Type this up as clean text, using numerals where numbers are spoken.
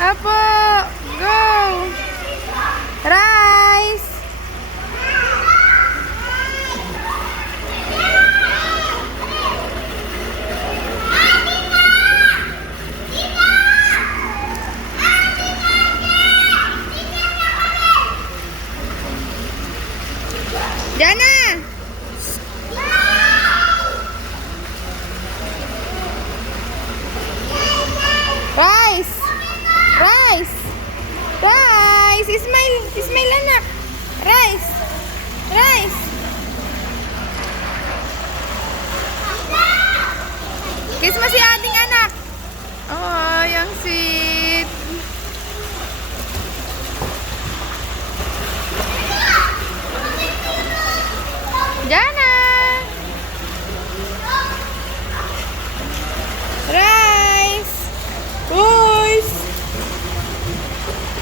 Apo! Go! Rice! Jana! Rice! Rice! Rice! Ismail! Ismail anak! Rice! Rice! Kiss mo si ate